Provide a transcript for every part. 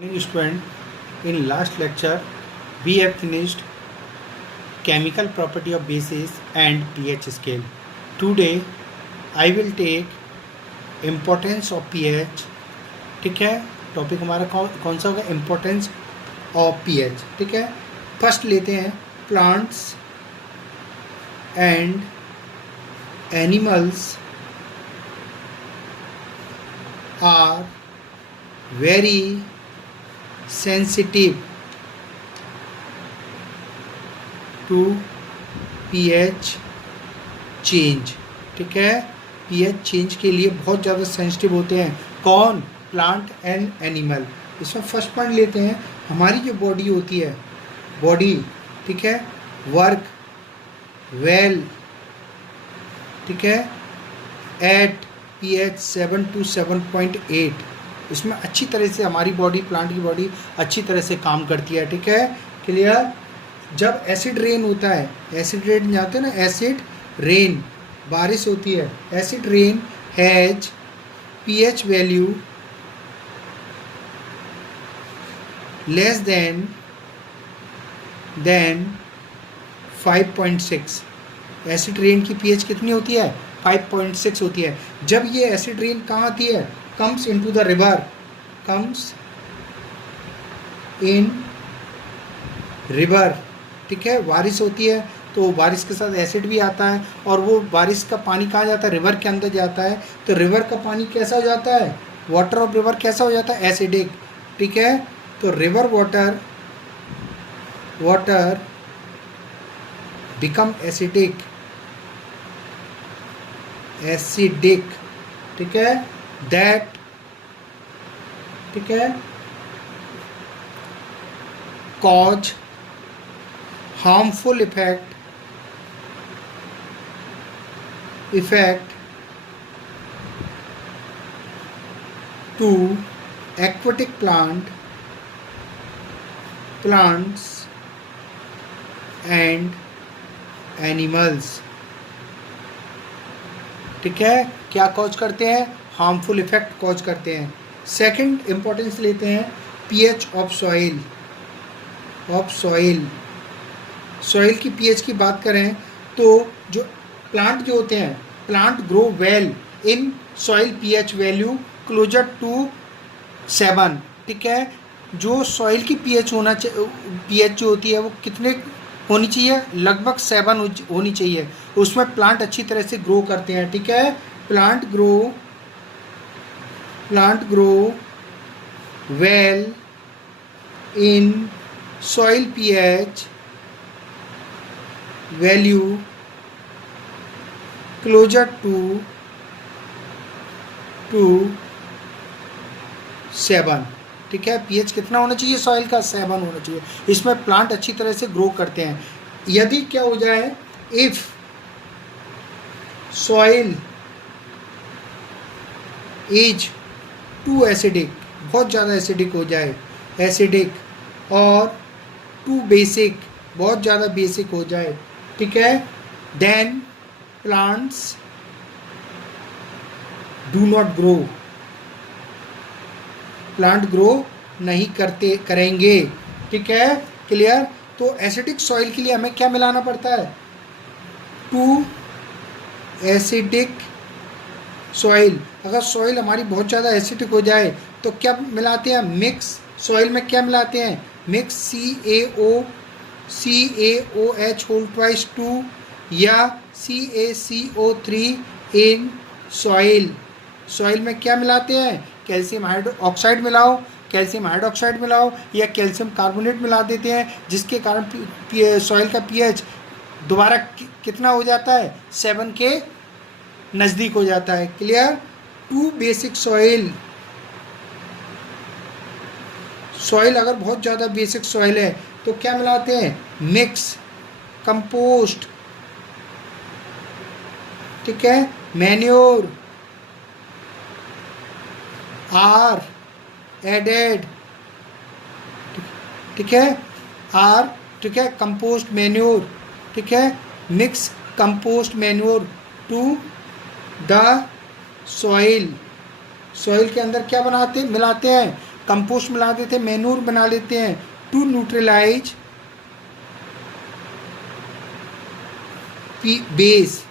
Morning student, in last lecture we have finished chemical property of bases and pH scale. Today I will take importance of pH. ठीक है, topic हमारा कौन सा होगा? Importance of pH. ठीक है, first लेते हैं plants and animals are very sensitive to pH change. ठीक है, pH चेंज के लिए बहुत ज़्यादा सेंसिटिव होते हैं. कौन? Plant and animal. इसमें फर्स्ट पॉइंट लेते हैं, हमारी जो बॉडी होती है, बॉडी, ठीक है, वर्क वेल, ठीक है, एट pH 7 to 7.8. इसमें अच्छी तरह से हमारी बॉडी, प्लांट की बॉडी अच्छी तरह से काम करती है. ठीक है, क्लियर. जब एसिड रेन होता है, एसिड रेन जाते हैं ना, एसिड रेन, बारिश होती है, acid rain has pH value less than 5.6. Acid rain की pH कितनी होती है? 5.6 होती है. जब ये एसिड रेन कहाँ आती है? comes into the river, comes in river. ठीक है, बारिश होती है तो बारिश के साथ एसिड भी आता है और वो बारिश का पानी कहाँ जाता है? रिवर के अंदर जाता है. तो रिवर का पानी कैसा हो जाता है? वाटर ऑफ रिवर कैसा हो जाता है? एसिडिक. ठीक है, तो रिवर वाटर बिकम एसिडिक. ठीक है, दैट, ठीक है, cause harmful effect to aquatic plants and animals. ठीक है, क्या कॉज करते हैं? हार्मफुल इफेक्ट कॉज करते हैं. सेकंड इम्पोर्टेंस लेते हैं पीएच ऑफ सॉइल. सॉइल की पीएच की बात करें तो जो प्लांट जो होते हैं, plant grow well in soil pH value closer to 7. ठीक है, जो सॉइल की पीएच जो होती है वो कितने होनी चाहिए? लगभग 7 होनी चाहिए. उसमें प्लांट अच्छी तरह से ग्रो करते हैं. ठीक है, plant grow well in soil pH value closer to 7. ठीक है, pH कितना होना चाहिए सॉइल का? 7 होना चाहिए. इसमें प्लांट अच्छी तरह से ग्रो करते हैं. यदि क्या हो जाए, if soil is too acidic, बहुत ज़्यादा एसिडिक हो जाए, एसिडिक, और टू बेसिक, बहुत ज़्यादा बेसिक हो जाए, ठीक है, then plants do not grow. Plant grow नहीं करेंगे. ठीक है, क्लियर. तो एसिडिक सॉइल के लिए हमें क्या मिलाना पड़ता है? Too acidic soil. अगर सॉइल हमारी बहुत ज़्यादा एसिडिक हो जाए तो क्या मिलाते हैं? मिक्स. सॉइल में क्या मिलाते हैं? मिक्स CaOH होल ट्वाइस 2 या CaCO3 इन सॉइल. सॉइल में क्या मिलाते हैं? कैल्शियम ऑक्साइड मिलाओ, कैल्शियम हाइड्रोक्साइड मिलाओ या कैल्शियम कार्बोनेट मिला देते हैं, जिसके कारण सॉइल का पीएच दोबारा कितना हो जाता है? 7 के नज़दीक हो जाता है. क्लियर. टू बेसिक सॉइल अगर बहुत ज़्यादा बेसिक सॉइल है तो क्या मिलाते हैं? मिक्स, कंपोस्ट, ठीक है, मैन्योर आर एडेड. ठीक है, ठीक है, कंपोस्ट मैन्योर. ठीक है, mix compost manure to the soil. Soil के अंदर क्या मिलाते हैं? कंपोस्ट मिला देते हैं, मैन्योर बना लेते हैं टू न्यूट्रलाइज बेस।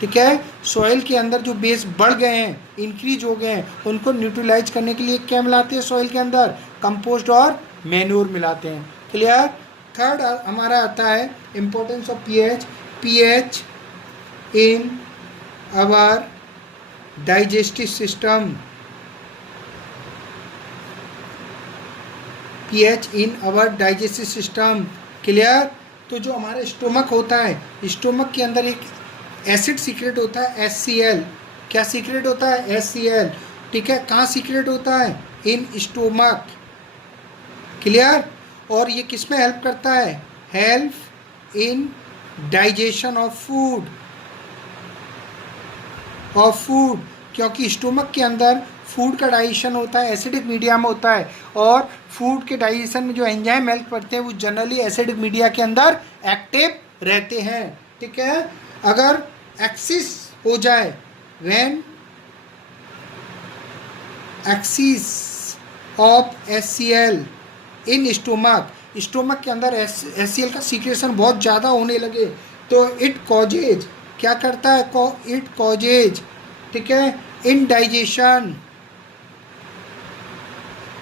ठीक है, सॉइल के अंदर जो बेस बढ़ गए हैं, इंक्रीज हो गए हैं, उनको न्यूट्रलाइज करने के लिए क्या मिलाते हैं सॉइल के अंदर? कंपोस्ट और मैन्योर मिलाते हैं। क्लियर? थर्ड हमारा आता है importance of pH. PH in our digestive system. PH in our digestive system. Clear? तो जो हमारा स्टोमक होता है, स्टोमक के अंदर एक एसिड सीक्रेट होता है HCl। क्या सीक्रेट होता है? HCl। ठीक है, कहाँ सीक्रेट होता है? In stomach. क्लियर? और ये किस में हेल्प करता है? Help in digestion of food. क्योंकि स्टोमक के अंदर फूड का डाइजेशन होता है, एसिडिक मीडिया में होता है, और फूड के डाइजेशन में जो एंजाइम हेल्प करते हैं वो जनरली एसिडिक मीडिया के अंदर एक्टिव रहते हैं। ठीक है, अगर एक्सिस हो जाए, when axis of HCl in stomach, stomach के अंदर HCl का सीक्रेशन बहुत ज़्यादा होने लगे तो इट कॉजेज, क्या करता है? इट कॉजेज, ठीक है, इनडाइजेशन।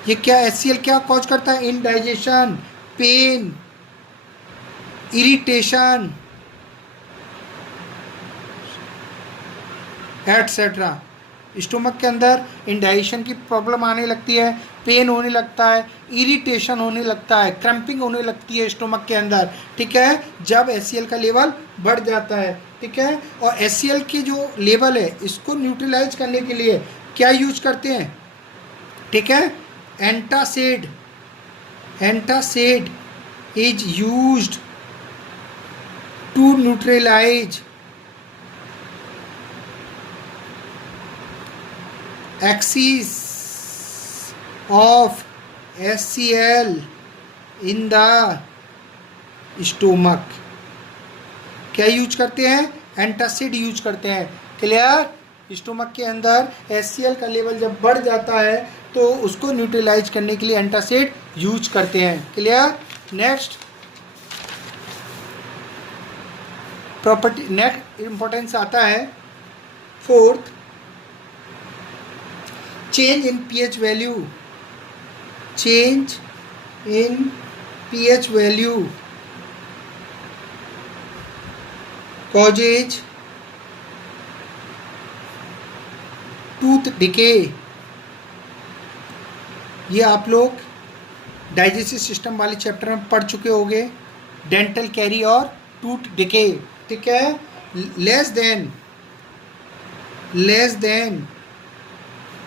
ये क्या HCl क्या कॉज करता है? Indigestion, pain, irritation etcetera. Stomach के अंदर इंडाइजेशन की प्रॉब्लम आने लगती है, पेन होने लगता है, इरिटेशन होने लगता है, क्रैम्पिंग होने लगती है स्टोमक के अंदर। ठीक है, जब HCl का लेवल बढ़ जाता है। ठीक है, और HCl की जो लेवल है इसको न्यूट्रलाइज करने के लिए क्या यूज करते हैं? ठीक है, antacid. Antacid is used to neutralise excess of HCl in the stomach. क्या यूज करते हैं? एंटासिड यूज करते हैं। क्लियर? स्टोमक के अंदर HCl का लेवल जब बढ़ जाता है तो उसको न्यूट्रलाइज करने के लिए एंटासिड यूज करते हैं। Clear? Next property, next importance आता है fourth, change in pH value. Change in pH value causes tooth decay. ये आप लोग डाइजेस्टिव सिस्टम वाले चैप्टर में पढ़ चुके होंगे, डेंटल कैरी और टूथ डिके। ठीक है, लेस देन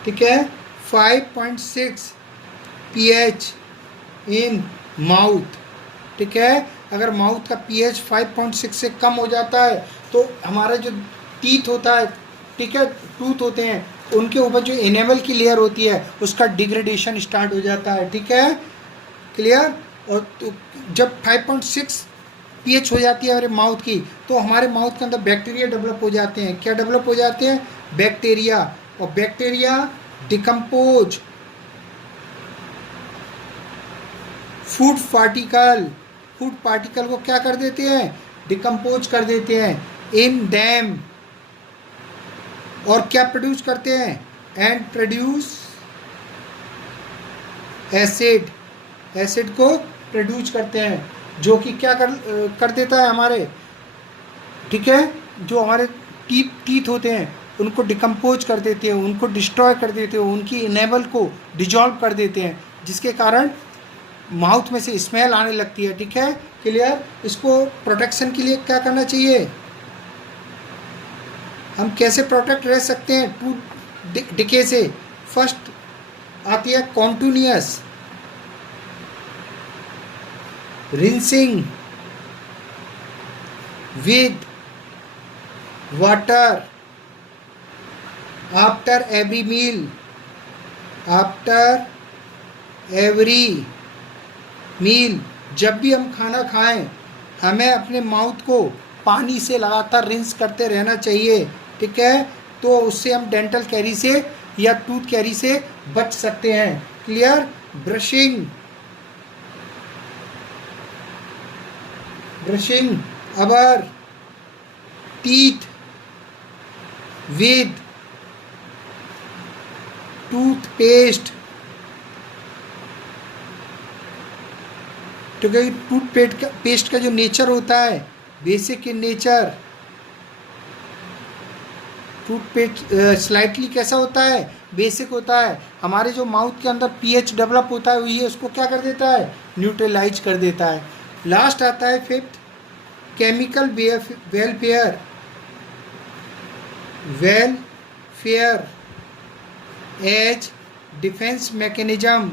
ठीक है 5.6 pH इन माउथ। ठीक है, अगर माउथ का pH 5.6 से कम हो जाता है तो हमारा जो टीथ होता है, ठीक है, टूथ होते हैं, उनके ऊपर जो एनेमल की लेयर होती है उसका डिग्रेडेशन स्टार्ट हो जाता है। ठीक है, क्लियर? और तो जब 5.6 pH हो जाती है हमारे माउथ की तो हमारे माउथ के अंदर बैक्टीरिया डेवलप हो जाते हैं। क्या डेवलप हो जाते हैं? बैक्टीरिया। और बैक्टीरिया डिकम्पोज फूड पार्टिकल को क्या कर देते हैं? डिकम्पोज कर देते हैं इन दैम। और क्या प्रोड्यूस करते हैं? एंड प्रोड्यूस एसिड को प्रोड्यूस करते हैं, जो कि क्या कर देता है हमारे, ठीक है, जो हमारे टीथ होते हैं उनको डिकम्पोज कर देते हैं, उनको डिस्ट्रॉय कर देते हैं, उनकी इनेबल को डिजॉल्व कर देते हैं, जिसके कारण माउथ में से स्मेल आने लगती है। ठीक है, क्लियर? इसको प्रोटेक्शन के लिए क्या करना चाहिए? हम कैसे प्रोटेक्ट रह सकते हैं टूथ डिके से? फर्स्ट आती है continuous rinsing with water after every meal. जब भी हम खाना खाएं हमें अपने माउथ को पानी से लगातार रिंस करते रहना चाहिए। ठीक है, तो उससे हम डेंटल कैरी से या टूथ कैरी से बच सकते हैं। Clear? Brushing, brushing our teeth with toothpaste. तो क्या टूथपेस्ट का जो नेचर होता है, basic in nature, toothpaste slightly कैसा होता है, बेसिक होता है। हमारे जो माउथ के अंदर पीएच डेवलप होता है ये उसको क्या कर देता है, न्यूट्रलाइज कर देता है। लास्ट आता है fifth, chemical welfare, welfare as defence mechanism,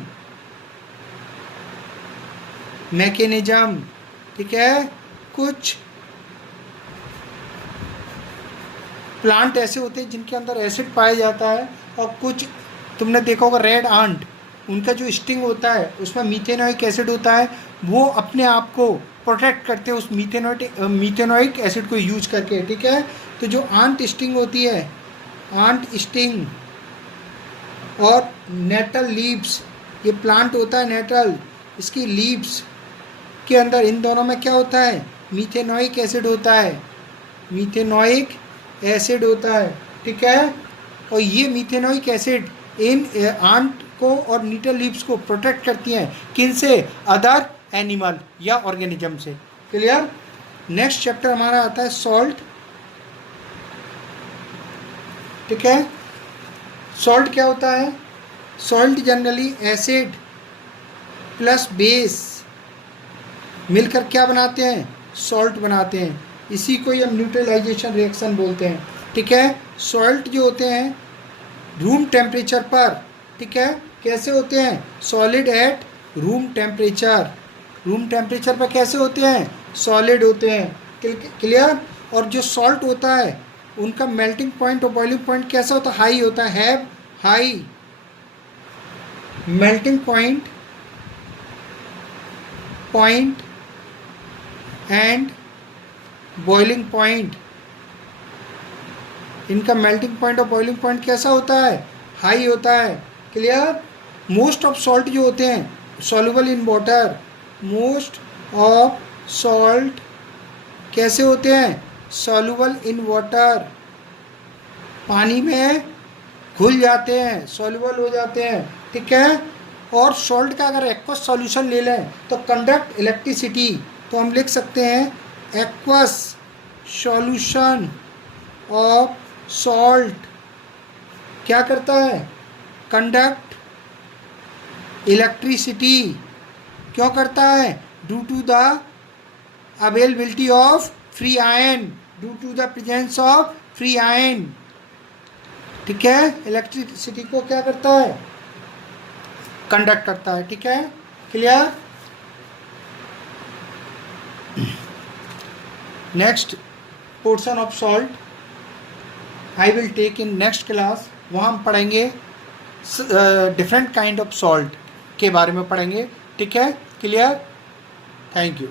ठीक है। कुछ प्लांट ऐसे होते हैं जिनके अंदर एसिड पाया जाता है, और कुछ तुमने देखा होगा रेड आंट, उनका जो स्टिंग होता है उसमें मीथेनोइक एसिड होता है, वो अपने आप को प्रोटेक्ट करते हैं उस मीथेनोइक एसिड को यूज करके, ठीक है। तो जो आंट स्टिंग होती है, आंट स्टिंग और नेटल लीव्स, ये प्लांट होता है नेटल, इसकी लीव्स के अंदर इन दोनों में क्या होता है, मीथेनोइक एसिड होता है, मीथेनोइक एसिड होता है, ठीक है। और ये मीथेनोइक एसिड इन आंट को और नीटल लीव्स को प्रोटेक्ट करती हैं, किन से, अदर एनिमल या ऑर्गेनिज्म से। क्लियर? नेक्स्ट चैप्टर हमारा आता है सॉल्ट, ठीक है। सॉल्ट क्या होता है, salt generally acid plus base मिलकर क्या बनाते हैं, सॉल्ट बनाते हैं। इसी को ही हम न्यूट्रलाइजेशन रिएक्शन बोलते हैं, ठीक है। सॉल्ट जो होते हैं रूम टेम्परेचर पर, ठीक है, कैसे होते हैं, solid at room temperature, room temperature पर कैसे होते हैं, सॉलिड होते हैं। क्लियर? और जो सॉल्ट होता है उनका मेल्टिंग पॉइंट और बॉइलिंग पॉइंट कैसा होता है, हाई होता है, have high melting point and boiling point. इनका मेल्टिंग पॉइंट और बॉइलिंग पॉइंट कैसा होता है, हाई होता है। क्लियर? मोस्ट ऑफ सॉल्ट जो होते हैं soluble in water, most of salt कैसे होते हैं, सॉल्युबल इन वाटर, पानी में घुल जाते हैं, सॉल्युबल हो जाते हैं, ठीक है। और सॉल्ट का अगर एक्वस सॉल्यूशन ले लें तो कंडक्ट इलेक्ट्रिसिटी, तो हम लिख सकते हैं एक्वस सॉल्यूशन ऑफ सॉल्ट क्या करता है, कंडक्ट इलेक्ट्रिसिटी। क्यों करता है, due to the availability of free ion, due to the presence of free ion, ठीक है। इलेक्ट्रिसिटी को क्या करता है, कंडक्ट करता है, ठीक है। Clear? Next portion of salt I will take in next class, वहाँ हम पढ़ेंगे डिफरेंट काइंड ऑफ सॉल्ट के बारे में पढ़ेंगे, ठीक है। क्लियर? Thank you.